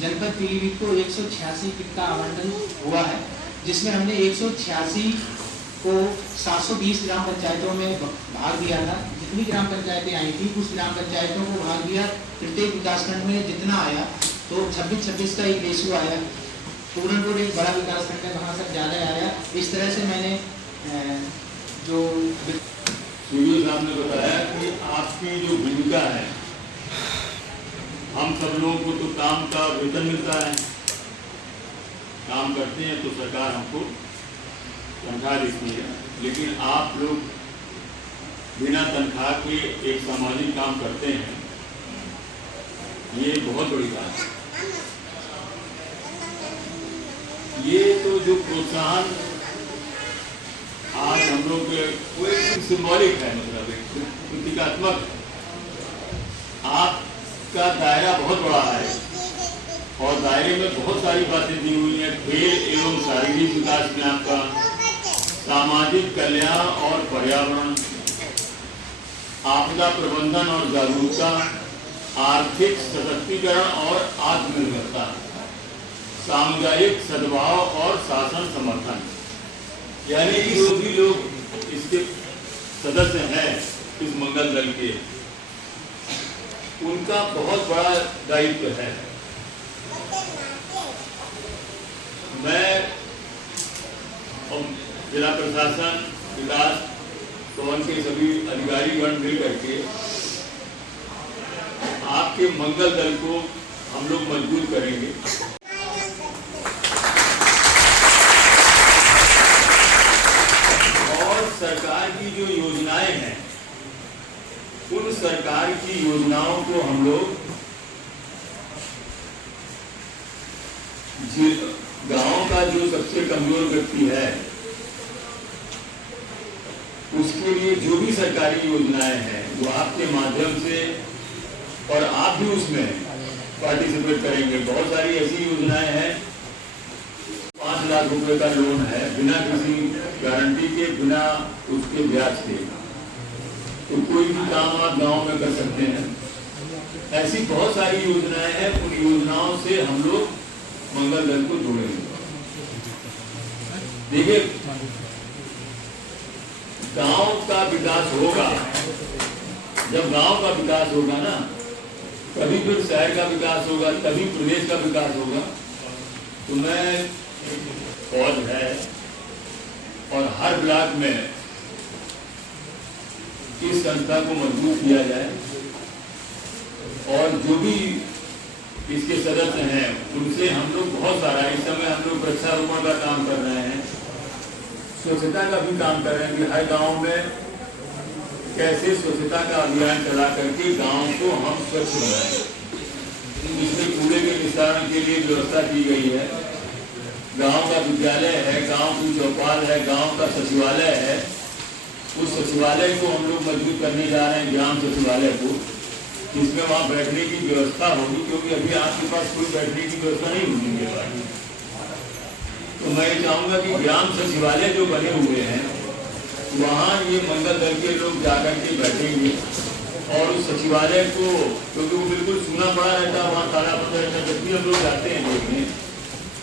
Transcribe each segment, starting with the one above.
जनपद पीलीभीत को 186 किट का आवंटन हुआ है, जिसमें हमने 186 को 720 ग्राम पंचायतों में भाग दिया था। जितनी ग्राम पंचायतें आई थी उस ग्राम पंचायतों को भाग दिया। प्रत्येक विकासखंड में जितना आया तो 26-26 का एक रेशियो आया। पूरनपुर एक बड़ा विकासखंड है, वहाँ सब ज़्यादा आया। इस तरह से मैंने जो सूर्य साहब ने बताया कि आपकी जो भूमिका है, हम सब लोगों को तो काम का वेतन मिलता है, काम करते हैं तो सरकार हमको तनख्वाह देती है, लेकिन आप लोग बिना तनख्वाह के एक सामाजिक काम करते हैं, ये बहुत बड़ी बात है। ये तो जो प्रोत्साहन आज हम लोग वो एक सिंबॉलिक है, मतलब एक प्रतीकात्मक। आपका दायरा बहुत बड़ा है और दायरे में बहुत सारी बातें दी हुई हैं। खेल एवं शारीरिक विकास में आपका, सामाजिक कल्याण और पर्यावरण, आपदा प्रबंधन और जागरूकता, आर्थिक सशक्तिकरण और आत्मनिर्भरता, सामुदायिक सद्भाव और शासन समर्थन। यानी कि जो भी लोग इसके सदस्य हैं इस मंगल दल के, उनका बहुत बड़ा दायित्व है। मैं और जिला प्रशासन, विकास भवन के सभी अधिकारीगण मिल करके आपके मंगल दल को हम लोग मजबूत करेंगे। और सरकार की जो योजनाएं हैं, उन सरकार की योजनाओं को हम लोग गांव का जो सबसे कमजोर व्यक्ति है उसके लिए जो भी सरकारी योजनाएं हैं वो आपके माध्यम से, और आप भी उसमें पार्टिसिपेट करेंगे। बहुत सारी ऐसी योजनाएं हैं, 5 लाख रुपए का लोन है बिना किसी गारंटी के, बिना उसके ब्याज के, तो कोई भी काम आप गांव में कर सकते हैं। ऐसी बहुत सारी योजनाएं हैं, उन योजनाओं से हम लोग मंगल दल को जोड़ेंगे। देखिए, गांव का विकास होगा, जब गांव का विकास होगा ना, तभी फिर शहर का विकास होगा, तभी प्रदेश का विकास होगा। तो मैं फौज है और हर ब्लॉक में इस संस्था को मजबूत किया जाए, और जो भी इसके सदस्य हैं उनसे हम लोग बहुत सारा, इस समय हम लोग वृक्षारोपण का काम कर रहे हैं, स्वच्छता का भी काम कर रहे हैं कि हर गांव में कैसे स्वच्छता का अभियान चला करके गांव को हम स्वच्छ बनाएं। इसमें कूड़े के निस्तारण के लिए व्यवस्था की गई है। गांव का विद्यालय है, गांव की चौपाल है, गांव का सचिवालय है। उस सचिवालय को हम लोग मजबूत करने जा रहे हैं, ग्राम सचिवालय को, जिसमें वहाँ बैठने की व्यवस्था होगी, क्योंकि अभी आपके पास कोई बैठने की व्यवस्था नहीं होगी। तो मैं ये चाहूँगा कि ग्राम सचिवालय जो बने हुए हैं वहाँ ये मंगल दल के लोग जाकर के बैठेंगे, और उस सचिवालय को, क्योंकि वो बिल्कुल सूना पड़ा रहता है, वहाँ ताला बंद रहता है, जब भी हम लोग जाते हैं देखने,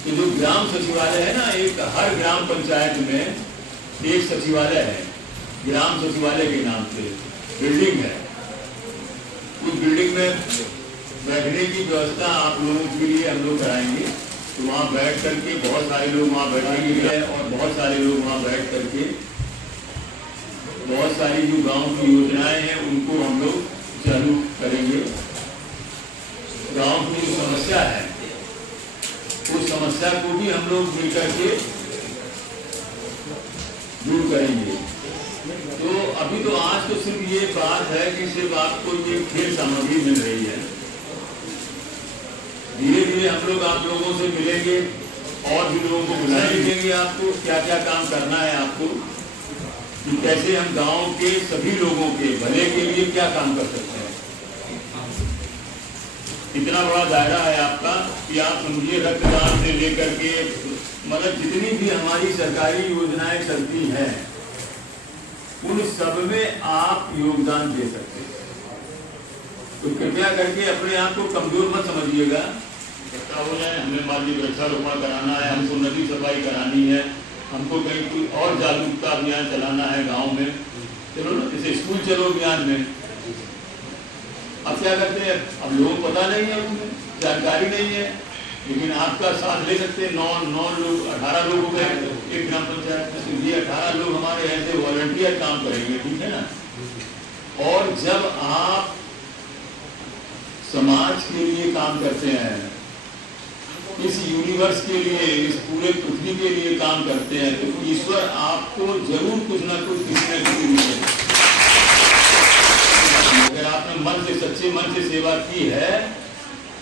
तो जो ग्राम सचिवालय है ना, एक हर ग्राम पंचायत में एक सचिवालय है, ग्राम सचिवालय के नाम से बिल्डिंग है। उस बिल्डिंग में बैठने की व्यवस्था आप लोगों के लिए हम लोग कराएंगे। तो वहाँ बैठ करके बहुत सारे लोग वहाँ बैठेंगे, और बहुत सारे लोग वहाँ बैठ करके बहुत सारी जो गांव की योजनाएं हैं उनको हम लोग चालू करेंगे। गांव की जो समस्या है उस समस्या को भी हम लोग मिलकर के दूर करेंगे। तो अभी तो आज तो सिर्फ ये बात है कि सिर्फ आपको ये खेल सामग्री मिल रही है। धीरे धीरे हम लोग आप लोगों से मिलेंगे और भी लोगों को बुलाएंगे, आपको क्या क्या काम करना है, आपको कि कैसे हम गांव के सभी लोगों के भले के लिए क्या काम कर सकते हैं। इतना बड़ा दायरा है आपका कि आप समझिए, रक्तदान से लेकर के मतलब जितनी भी हमारी सरकारी योजनाएं चलती हैं उन सब में आप योगदान दे सकते हैं। तो कृपया करके अपने आप को कमजोर मत समझिएगा। व्यवस्था हो जाए। हमें मान लीजिए वृक्षारोपण कराना है, हमको नदी सफाई करानी है, हमको कहीं कोई और जागरूकता अभियान चलाना है गांव में, चलो ना, जैसे स्कूल चलो अभियान में। अब क्या करते हैं, अब लोगों को पता नहीं है, उनमें जानकारी नहीं है, लेकिन आपका साथ ले सकते हैं। 9 लोग 18 लोग हो गए एक ग्राम पंचायत में, तो ये 18 लोग हमारे ऐसे वॉलंटियर काम करेंगे, ठीक है ना। और जब आप समाज के लिए काम करते हैं, इस यूनिवर्स के लिए, इस पूरे पृथ्वी के लिए काम करते हैं, तो ईश्वर आपको जरूर कुछ ना कुछ किसी न किसी रूप में, अगर आपने मन से, सच्चे मन से सेवा की है,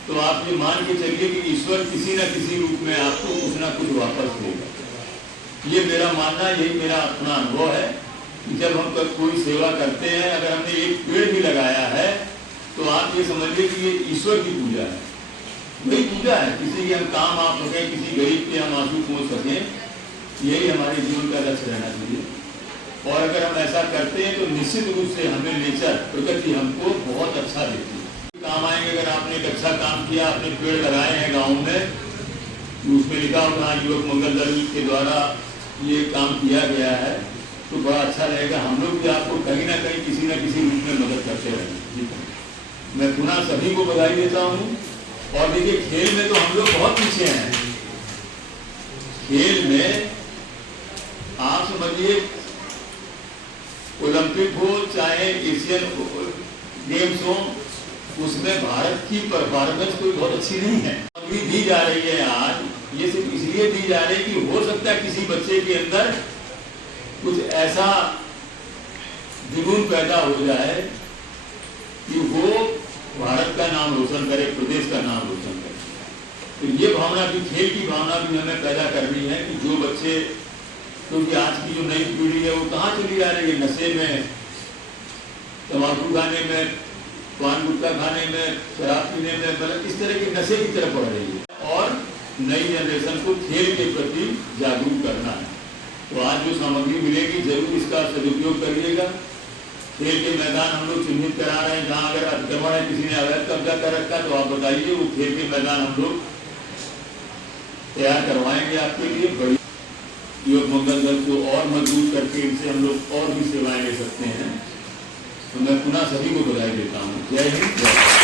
तो आप ये मान के चलिए कि ईश्वर किसी न किसी रूप में आपको कुछ ना कुछ वापस देगा। ये मेरा मानना, यही मेरा अपना अनुभव है कि जब हम कोई सेवा करते हैं, अगर हमने एक पेड़ भी लगाया है, तो आप ये समझिए कि ये ईश्वर की पूजा है, वही पूजा है। किसी के हम काम आ सकें, किसी गरीब के हम आंसू पहुँच सकें, यही हमारे जीवन का लक्ष्य रहना चाहिए। और अगर हम ऐसा करते हैं तो निश्चित रूप से हमें नेचर, प्रकृति हमको बहुत अच्छा देती है, काम आएंगे। अगर आपने एक अच्छा काम किया, आपने पेड़ लगाए हैं गाँव में, उसमें लिखा होगा युवक मंगल दल के द्वारा ये काम किया गया है, तो बड़ा अच्छा रहेगा। हम लोग भी आपको कहीं ना कहीं किसी न किसी रूप में मदद करते रहेंगे। मैं पुनः सभी को बधाई देता हूँ। और देखिए, खेल में तो हम लोग बहुत पीछे हैं। खेल में आप समझिए, ओलंपिक हो चाहे एशियन गेम्स हो, उसमें भारत की परफॉर्मेंस कोई बहुत अच्छी नहीं है। अभी दी जा रही है आज, ये सिर्फ इसलिए दी जा रही है कि हो सकता है किसी बच्चे के अंदर कुछ ऐसा जुनून पैदा हो जाए कि वो भारत का नाम रोशन करे, प्रदेश का नाम रोशन करे। तो ये भावना भी, खेल की भावना भी हमें पैदा करनी है कि जो बच्चे, क्योंकि आज की जो नई पीढ़ी है वो कहाँ चली जा रही है, नशे में, तम्बाकू खाने में, पान गुटखा खाने में, शराब पीने में, मतलब इस तरह के नशे की तरफ बढ़ रही है। और नई जनरेशन को खेल के प्रति जागरूक करना है। तो आज जो सामग्री मिलेगी, जरूर इसका सदुपयोग करिएगा। खेल के मैदान हम लोग चिन्हित करा रहे हैं, जहाँ अगर अतिक्रमण है, किसी ने अवैध कब्जा कर रखा, तो आप बताइए, वो खेल के मैदान हम लोग तैयार करवाएंगे आपके लिए। बड़ी युवक मंगल दल को और मजबूत करके इनसे हम लोग और भी सेवाएं ले सकते हैं। तो मैं पुनः सभी को बधाई देता हूँ। जय हिंद, जय भारत।